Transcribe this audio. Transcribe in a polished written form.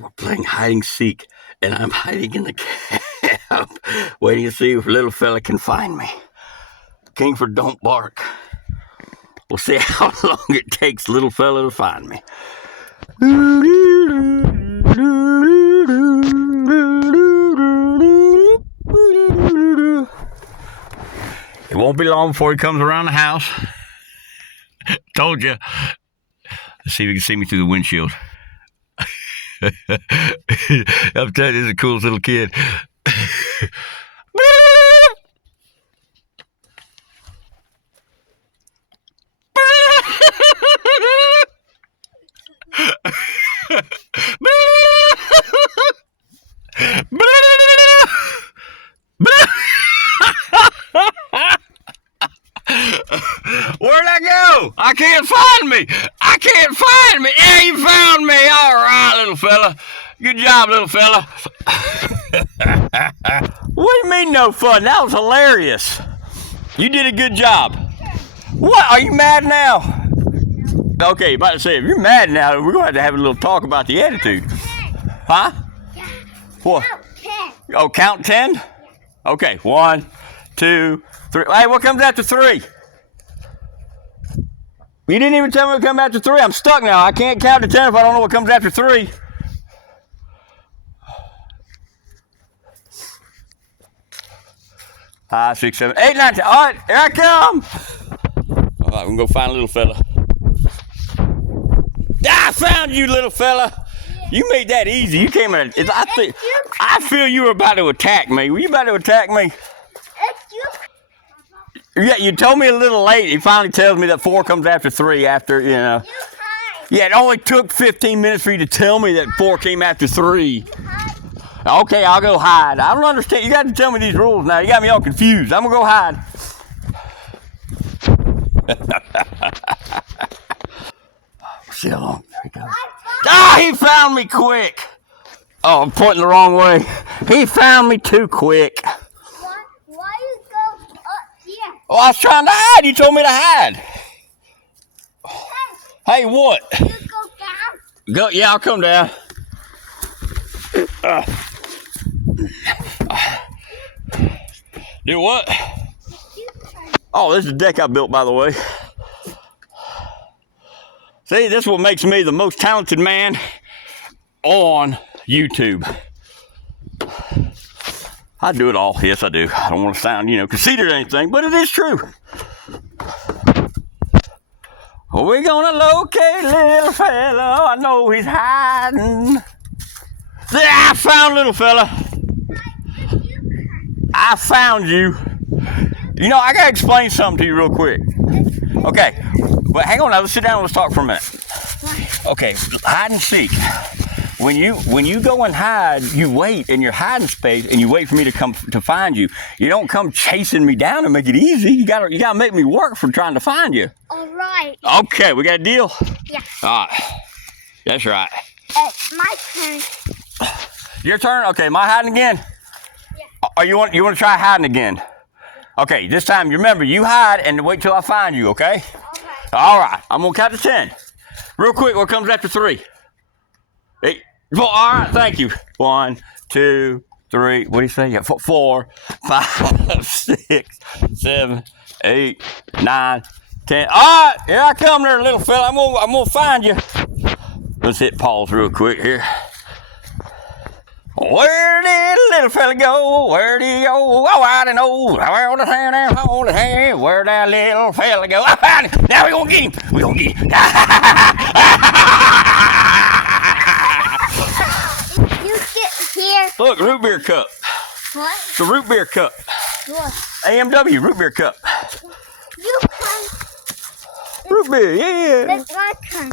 we're playing hide and seek, and I'm hiding in the cab, waiting to see if little fella can find me. Kingford don't bark. We'll see how long it takes little fella to find me. It won't be long before he comes around the house. Told you. Let's see if he can see me through the windshield. I'm telling you, this is the coolest little kid. Where'd I go? I can't find me. I can't find me. Yeah, you found me. All right, little fella. Good job, little fella. What do you mean no fun? That was hilarious. You did a good job. What? Are you mad now? Okay, about to say, if you're mad now, we're going to have a little talk about the attitude. Huh? What? Oh, count 10? Okay, 1, 2, 3. Hey, what comes after 3? You didn't even tell me what comes after 3. I'm stuck now. I can't count to 10 if I don't know what comes after 3. Five, 6, 7, 8, 9, 10. All right, here I come. All right, we're going to go find a little fella. I found you, little fella. You made that easy. You came in. I feel you were about to attack me. Were you about to attack me? Yeah, you told me a little late. He finally tells me that 4 comes after 3 after, you know. Yeah, it only took 15 minutes for you to tell me that 4 came after 3. Okay, I'll go hide. I don't understand. You got to tell me these rules now. You got me all confused. I'm going to go hide. See how long? There he goes. Ah, he found me quick. Oh, I'm pointing the wrong way. He found me too quick. Why you go up here? Oh, I was trying to hide. You told me to hide. Hey, what? You go down. Go. Yeah, I'll come down. Do what? Oh, this is the deck I built, by the way. See, this is what makes me the most talented man on YouTube. I do it all. Yes, I do. I don't want to sound, conceited or anything, but it is true. We're gonna locate little fella. I know he's hiding. See, I found little fella. I found you. I gotta explain something to you real quick. Okay, but hang on now. Let's sit down and let's talk for a minute. Okay, hide and seek. When you go and hide, you wait in your hiding space and you wait for me to come to find you. You don't come chasing me down to make it easy. You gotta make me work for trying to find you. All right. Okay, we got a deal? Yeah. All right. That's right. It's my turn. Your turn? Okay, am I hiding again? Yeah. Or you want to try hiding again? Okay, this time, remember, you hide and wait till I find you, okay? Okay. All right, I'm going to count to 10. Real quick, what comes after 3? 8. Well, all right, thank you. 1, 2, 3. What do you say? Yeah, 4, 5, 6, 7, 8, 9, 10. All right, here I come there, little fella. I'm gonna find you. Let's hit pause real quick here. Where did little fella go? Where did he go? Oh, I don't know. Where did that little fella go? I found him. Now we're gonna get him. We're gonna get him. You get here. Look, root beer cup. What? The root beer cup. What? AMW root beer cup. You come. Root beer, yeah. It's my turn.